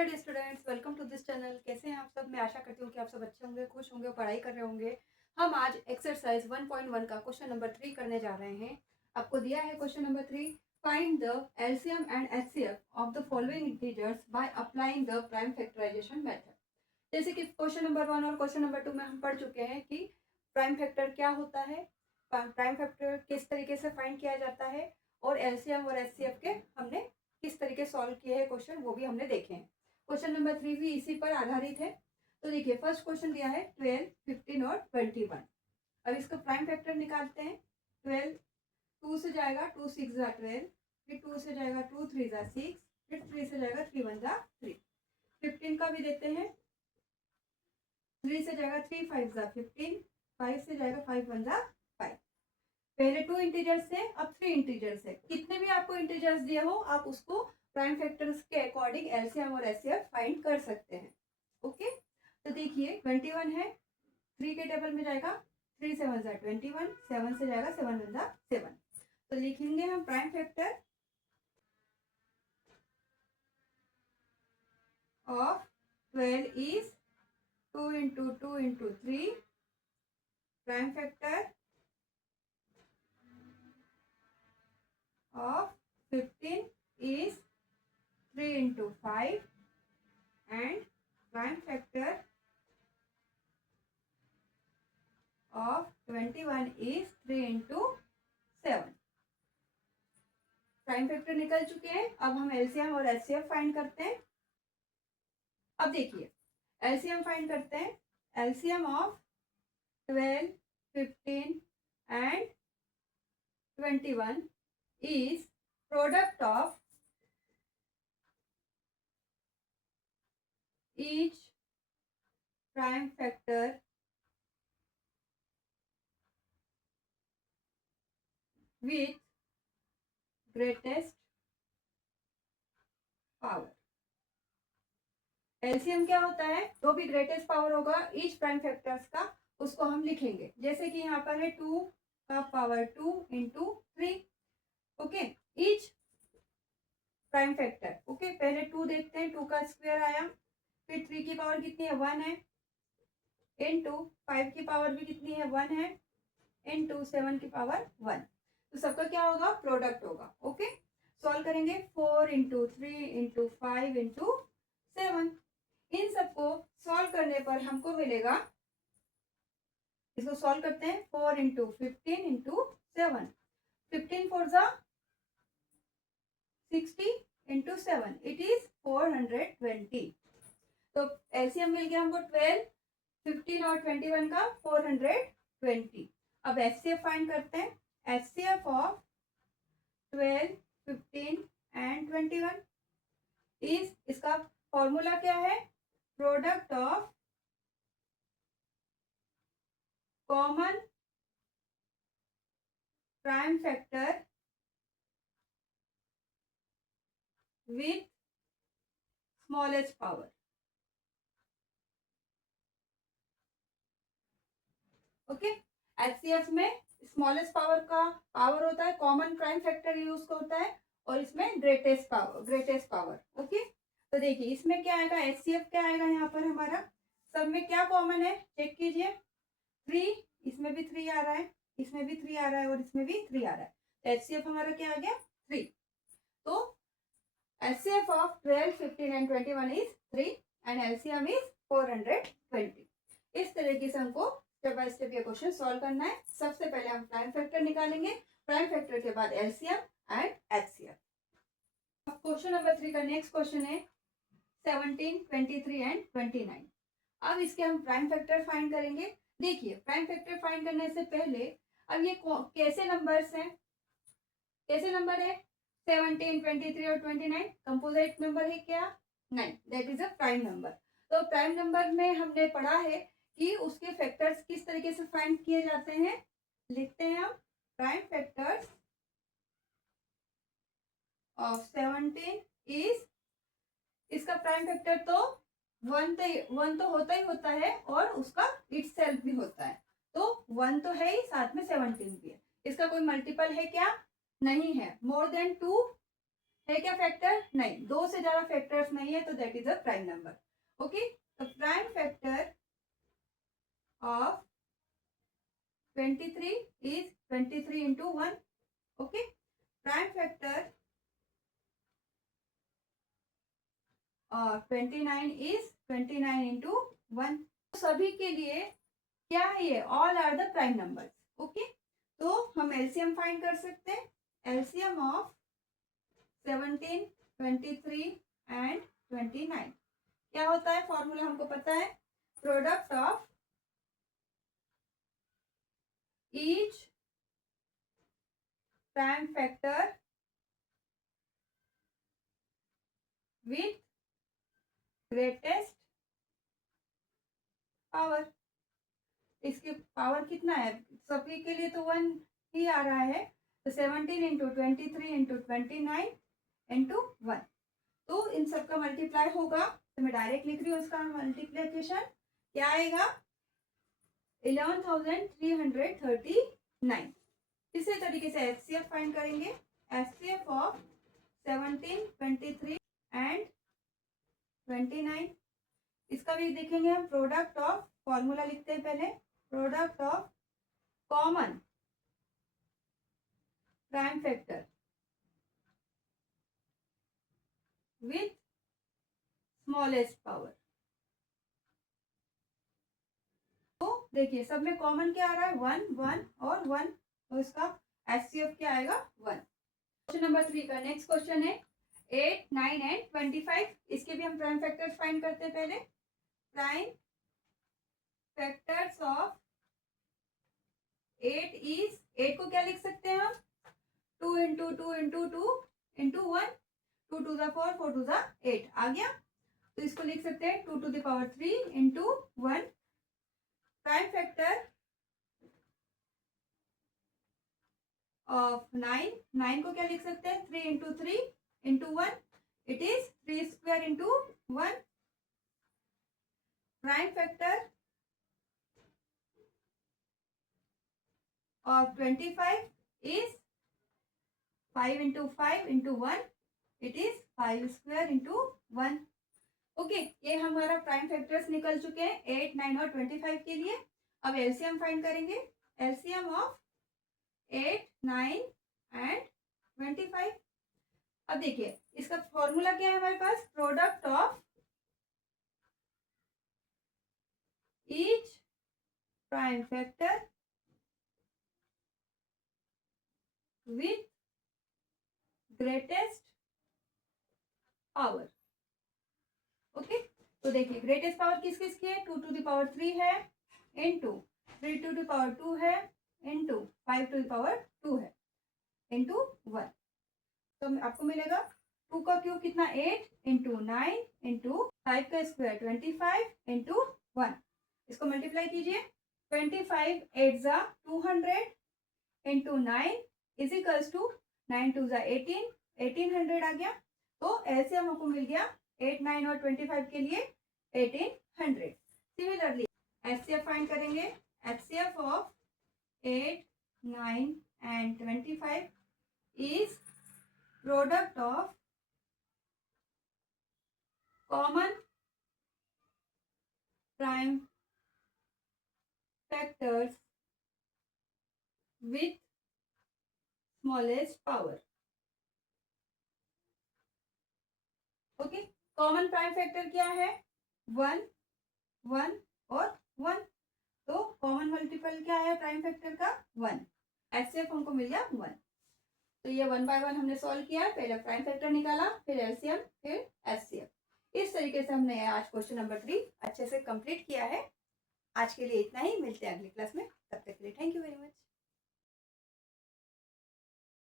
Hello dear students, welcome to this channel. कैसे हैं आप सब? मैं आशा करती हूँ कि आप सब अच्छे होंगे, खुश होंगे और पढ़ाई कर रहे होंगे। हम आज एक्सरसाइज 1.1 का क्वेश्चन नंबर 3 करने जा रहे हैं। आपको दिया है question number 3, find the LCM and HCF of the following integers by applying the prime factorisation method. जैसे कि क्वेश्चन नंबर 1 और क्वेश्चन नंबर 2 में हम पढ़ चुके हैं कि प्राइम फैक्टर क्या होता है, प्राइम फैक्टर किस तरीके से फाइंड किया जाता है, और एलसीएम और एचसीएफ के हमने किस तरीके सॉल्व किए हैं क्वेश्चन, वो भी हमने देखे हैं। क्वेश्चन नंबर 3 भी इसी पर आधारित है। तो देखिए, फर्स्ट क्वेश्चन दिया है 12, 15 और 21। अब इसका प्राइम फैक्टर निकालते हैं। 12 2 से जाएगा, 2 6 जा 12, फिर 2 से जाएगा 2 3 जा 6, फिर 3 से जाएगा 3 1 जा 3। 15 का भी देते हैं। 3 से जाएगा 3 5 जा 15, 5 से जाएगा 5 1 जा 5। पहले 2 इंटीजर्स से, अब 3 इंटीजर्स है। कितने भी आपको इंटीजर्स दिए हो, आप उसको प्राइम फैक्टर्स के अकॉर्डिंग एलसीएम और एचसीएफ फाइंड कर सकते हैं। ओके, तो देखिए 21 है, 3 के टेबल में जाएगा, 3 7 जा 21, 7 से जाएगा 7 1 जा 7। तो लिखेंगे हम prime factor of 12 is 2 into 2 into 3। Prime factor of 15 is 3 into 5, and prime factor of 21 is 3 into 7। Prime factor निकल चुके हैं। अब हम एलसीएम और एचसीएफ फाइंड करते हैं। अब देखिए, एलसीएम फाइंड करते हैं। LCM of 12, 15 and 21 is product of each prime factor with greatest power. LCM क्या होता है? जो भी ग्रेटेस्ट पावर होगा ईच प्राइम फैक्टर्स का, उसको हम लिखेंगे। जैसे कि यहाँ पर है 2 का power 2 into 3। Okay, each prime factor. Okay, पहले 2 देखते हैं, 2 का स्क्वायर आया, फिर 3 की पावर कितनी है? 1 है, इंटू 5 की पावर भी कितनी है? 1 है, इंटू 7 की पावर 1। तो सबका क्या होगा? प्रोडक्ट होगा। ओके, सॉल्व करेंगे। 4 इंटू 3 इंटू 5 इंटू 7। इन सबको सॉल्व करने पर हमको मिलेगा, इसको सॉल्व करते हैं, 4 इंटू 15 इंटू 7। 15 4 जा 60 इंटू 7, इट इज 420। तो एलसीएम मिल गया हमको 12, 15 और 21 का 420। अब एचसीएफ फाइंड करते हैं। एचसीएफ ऑफ 12, 15 एंड 21 इज, इसका फॉर्मूला क्या है? Product of common prime factor with smallest power. Okay, HCF में स्मॉलेस्ट पावर का पावर होता है, कॉमन प्राइम फैक्टर यूज होता है, और इसमें ग्रेटेस्ट पावर। ओके, तो देखिए इसमें क्या आएगा? एचसीएफ क्या आएगा? यहाँ पर हमारा सब में क्या कॉमन है? चेक कीजिए। 3, इसमें भी 3 आ रहा है, इसमें भी 3 आ रहा है, और इसमें भी 3 आ रहा है। तो एचसीएफ हमारा क्या आ गया? 3। तो HCF of 12, 15 and 21 is 3 and LCM is 420। इस तरीके से हमको स्टेप बाय स्टेप ये क्वेश्चन सॉल्व करना है। सबसे पहले हम प्राइम फैक्टर निकालेंगे, प्राइम फैक्टर के बाद एलसीएम एंड एचसीएफ। अब क्वेश्चन नंबर 3 का नेक्स्ट क्वेश्चन है 17, 23 एंड 29। अब इसके हम प्राइम फैक्टर फाइंड करेंगे। देखिए, प्राइम फैक्टर फाइंड करने से पहले अब ये कैसे नंबर्स हैं? कैसे नंबर है? 17, 23 और 29 कंपोजिट नंबर है क्या? नहीं, that is a prime number. तो प्राइम नंबर में हमने पढ़ा है कि उसके फैक्टर्स किस तरीके से फाइंड किए जाते हैं। लिखते हैं हम, प्राइम फैक्टर्स ऑफ 17 इज, इसका प्राइम फैक्टर तो 1 तो होता ही होता है, और उसका इटसेल्फ भी होता है। तो 1 तो है ही, साथ में 17 भी है। इसका कोई मल्टीपल है क्या? नहीं है। मोर देन 2 है क्या फैक्टर? नहीं, 2 से ज्यादा फैक्टर्स नहीं है, तो that is a prime number. Okay, तो prime factor of 23 is 23 into 1. Okay, prime factor of 29 is 29 into 1. सभी के लिए क्या है ये? All are the prime numbers. Okay, तो हम एलसीएम फाइंड कर सकते हैं। एलसीएम ऑफ 17, 23 एंड 29 क्या होता है? फॉर्मूला हमको पता है, product of each prime factor with greatest power. इसकी पावर कितना है? सभी के लिए तो 1 ही आ रहा है, तो 17 इंटू 23 इंटू 29 इंटू 1। तो इन सबका मल्टीप्लाई होगा, तो मैं डायरेक्ट लिख रही हूँ उसका मल्टीप्लीकेशन। क्या आएगा? 11,339। इसी तरीके से एचसीएफ फाइंड करेंगे। HCF of 17, 23 and 29। इसका भी देखेंगे हम। प्रोडक्ट ऑफ, फॉर्मूला लिखते हैं पहले, product of common prime factor with smallest power. तो देखिए सब में कॉमन क्या आ रहा है? 1 1 और 1, तो इसका एचसीएफ क्या आएगा? 1। क्वेश्चन नंबर 3 का नेक्स्ट क्वेश्चन है 8, 9 एंड 25। इसके भी हम प्राइम फैक्टर्स फाइंड करते हैं पहले। प्राइम फैक्टर्स ऑफ 8 इज, 8 को क्या लिख सकते हैं हम? 2 into 2 into 2 into 1, 2 to the 4, 4 to the 8 आ गया। तो इसको लिख सकते हैं 2 to the power 3 into 1। Prime factor of 9, 9 को क्या लिख सकते हैं? 3 into 3 into 1, it is 3 square into 1। Prime factor of 25 is 5 into 5 into 1, it is 5 square into 1। Okay, ये हमारा प्राइम फैक्टर्स निकल चुके हैं 8, 9 और 25 के लिए। अब एलसीएम फाइंड करेंगे। LCM of 8, 9 and 25। अब देखिए इसका फॉर्मूला क्या है हमारे पास? Product of each prime factor with greatest power. Okay, तो देखिए ग्रेटेस्ट पावर किस किस की है? 2 टू द पावर 3 है, इंटू 3 टू द पावर 2 है, इंटू 5 टू द पावर 2 है, इंटू 1। तो आपको मिलेगा 2 का क्यूब कितना? 8 इंटू 9 इंटू 5 का स्क्वायर 25 इंटू 1। इसको मल्टीप्लाई कीजिए। 25 8 जा 200 into 9 is equals to 9 two जा 18, 1800 आ गया। तो ऐसे हमको मिल गया 8, 9 और 25 के लिए 1800। सिमिलरली एचसीएफ फाइंड करेंगे। HCF of 8, 9 and 25 is product of common prime factors with smallest power. Okay, common prime factor क्या है? 1, 1 और 1। तो कॉमन मल्टीपल क्या है प्राइम फैक्टर का? 1। एचसीएफ हमको मिल गया 1। तो ये 1 बाय 1 हमने सॉल्व किया। पहले प्राइम फैक्टर निकाला, फिर एलसीएम, फिर एचसीएफ। इस तरीके से हमने आज क्वेश्चन नंबर 3 अच्छे से कंप्लीट किया है। आज के लिए इतना ही, मिलते हैं अगली क्लास में। तब तक के लिए थैंक यू वेरी मच।